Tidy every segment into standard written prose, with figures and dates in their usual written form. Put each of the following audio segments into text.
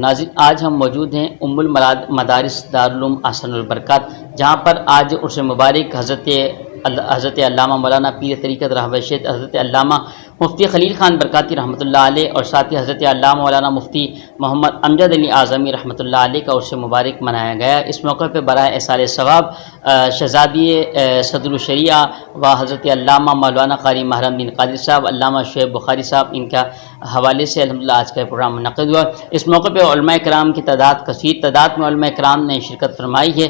ناظرین، آج ہم موجود ہیں ام المدارس دارالعلوم احسن البرکات، جہاں پر آج عرس مبارک حضرت علامہ مولانا پیر طریقت رہبر شیخ حضرت علامہ مفتی خلیل خان برکاتی رحمۃ اللہ علیہ اور ساتھ ہی حضرت علامہ مولانا مفتی محمد امجد علی اعظمی رحمۃ اللہ علیہ کا عرس مبارک منایا گیا۔ اس موقع پہ برائے احصال ثواب شہزادی صدر الشریعہ و حضرت علامہ مولانا قاری محرم الدین قادری صاحب، علامہ شعیب بخاری صاحب، ان کا حوالے سے الحمدللہ آج کا پروگرام منعقد ہوا۔ اس موقع پہ علماء کرام کی کثیر تعداد میں علماء کرام نے شرکت فرمائی ہے۔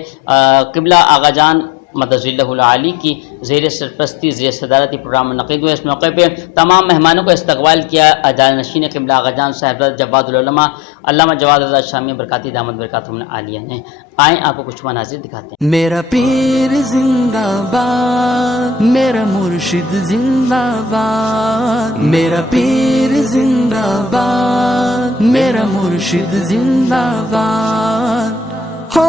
قبلہ آغا جان مدظ اللہ العالی کی زیر سرپرستی زیر صدارتی پروگرام منعقد ہوئے۔ اس موقع پہ تمام مہمانوں کو استقبال کیا جانشین قبلہ آغا جان صاحب جواد العلماء علامہ جواد رضا شامی برکاتی دامت برکاتہم عالیہ نے۔ آئیں آپ کو کچھ مناظر دکھاتے ہیں۔ میرا پیر زندہ باد، میرا مرشد زندہ باد، میرا پیر زندہ باد، میرا مرشد زندہ باد ہو۔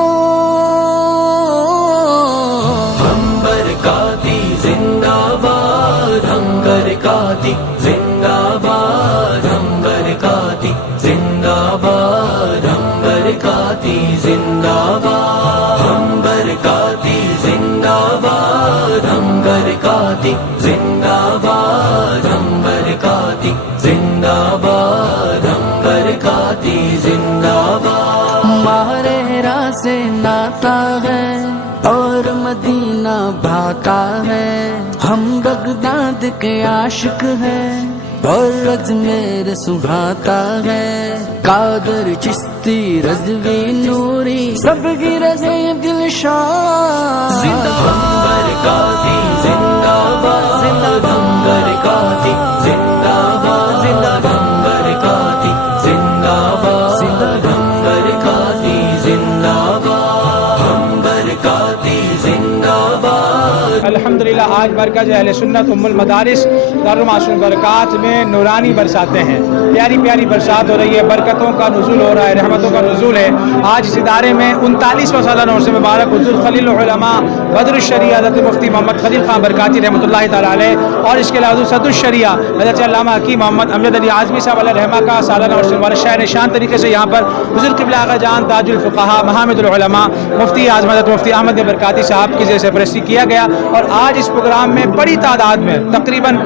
ہم برکاتی زندہ باد، ہم برکاتی زندہ باد، ہم برکاتی زندہ باد، ہم برکاتی زندہ باد، ہم برکاتی زندہ باد، ہم برکاتی زندہ باد، ہم برکاتی زندہ باد، ہم برکاتی زندہ باد۔ ماہرہ سے ناتا ہے اور مدینہ بھاتا ہے، ہم بغداد کے عاشق ہیں اور اجمیر سبھاتا ہے۔ قادر چشتی رضوی نوری سب کی رضے دل شاد، ہم برکاتی زندہ باد، ہم برکاتی زندہ باد، ہم برکاتی زندہ باد، ہم برکاتی زندہ باد، ہم برکاتی زندہ باد۔ الحمدللہ آج مرکز اہل سنت ام المدارس دارالعلوم احسن البرکات میں نورانی برساتیں ہیں، پیاری پیاری برسات ہو رہی ہے، برکتوں کا نزول ہو رہا ہے، رحمتوں کا نزول ہے۔ آج اس ادارے میں 39واں سالانہ عرس مبارک حضور خلیل العلماء بدر الشریعہ حضرت مفتی محمد خلیل خان برکاتی رحمۃ اللہ تعالیٰ علیہ اور اس کے علاوہ حضور صدر الشریعہ حضرت علامہ حکیم محمد امجد علی اعظمی صاحب علیہ رحمہ کا سالانہ عرس مبارک شاعر شان طریقے سے یہاں پر حضور قبلہ آغا جان تاج الفقہا محمد العلماء مفتی اعظم حضرت مفتی احمد برکاتی صاحب کی سرپرستی کیا گیا۔ اور آج اس پروگرام میں بڑی تعداد میں تقریباً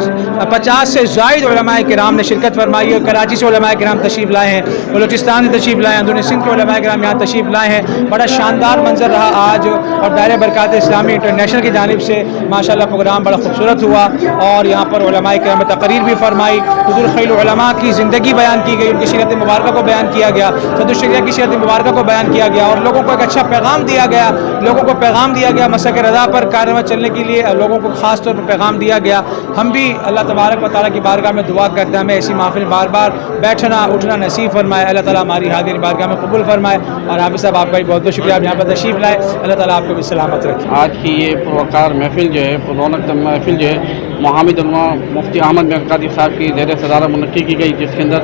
50 سے زائد علماء کرام نے شرکت فرمائی ہے۔ کراچی سے علماء کرام تشریف لائے ہیں، بلوچستان سے تشریف لائے ہیں، اندرون سندھ کے علماء کرام یہاں تشریف لائے ہیں۔ بڑا شاندار منظر رہا آج، اور دائرہ برکات اسلامی انٹرنیشنل کی جانب سے ماشاءاللہ پروگرام بڑا خوبصورت ہوا، اور یہاں پر علماء کرام نے تقریر بھی فرمائی، حضور خلیل العلماء کی زندگی بیان کی گئی، ان کی سیرت مبارکہ کو بیان کیا گیا، صدر الشریعہ کی سیرت مبارکہ کو بیان کیا گیا، اور لوگوں کو ایک اچھا پیغام دیا گیا، لوگوں کو پیغام دیا گیا مسلک رضا پر کارروائی چلنے کے لیے، لوگوں کو خاص طور پر پیغام دیا گیا۔ ہم بھی اللہ تبارک و تعالیٰ کی بارگاہ میں دعا کرتے ہیں ہمیں ایسی محفل بار بار بیٹھنا اٹھنا نصیب فرمائے، اللہ تعالیٰ ہماری حاضری بارگاہ میں قبول فرمائے۔ اور حافظ صاحب آپ کا بھی بہت بہت شکریہ، آپ یہاں پر تشریف لائے، اللہ تعالیٰ آپ کو بھی سلامت رکھے۔ آج کی یہ پروقار محفل جو ہے، رونق محفل جو ہے، محمد علماء مفتی احمد برکاتی صاحب کی زیر صدارت منعقد کی گئی، جس کے اندر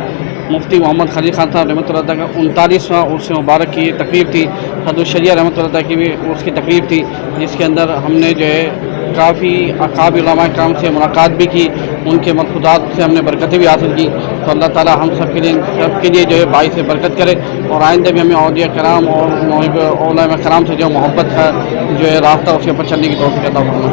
مفتی محمد خلیل خان صاحب رحمۃ اللہ کا 39واں عرس مبارک کی تقریب تھی، صدر الشریعہ رحمۃ اللہ کی بھی عرس کی تقریب تھی، جس کے اندر ہم نے جو ہے کافی اقابل علماء کرام سے ملاقات بھی کی، ان کے ملفوظات سے ہم نے برکتیں بھی حاصل کی۔ تو اللہ تعالیٰ ہم سب کے لیے جو ہے باعث برکت کرے، اور آئندہ بھی ہمیں اولیاء کرام اور علماء کرام سے جو محبت ہے جو ہے راستہ اس کے اوپر چلنے کی توفیق عطا فرمائے۔